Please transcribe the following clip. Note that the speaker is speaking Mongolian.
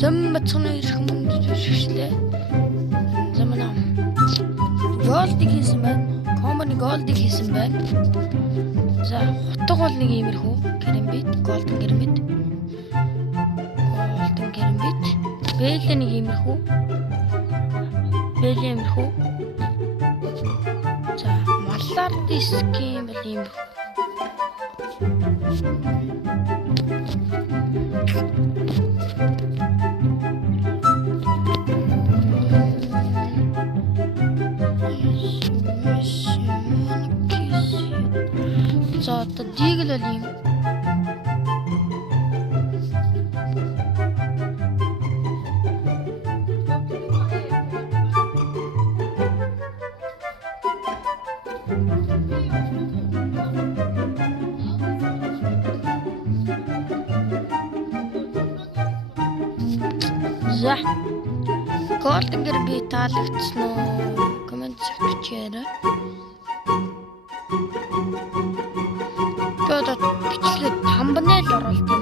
Сэмбэцгнэ ирэх мөн жишгэлээ. Заманаа. Голд хийсэн байна. Компани голд хийсэн байна. За, хотго бол нэг иймэрхүү керамбит, голден керамбит. Голден керамбит. Бэлээ нэг иймэрхүү. Бэлээ иймэрхүү. За, маллар дискийн бол иймэрхүү. За, одоо дигл бол юм. За. Голден керамбит таалагдсан уу? Коммент бичээрэй. Тэгээд бичлэгээ тамбнэл оруулт юм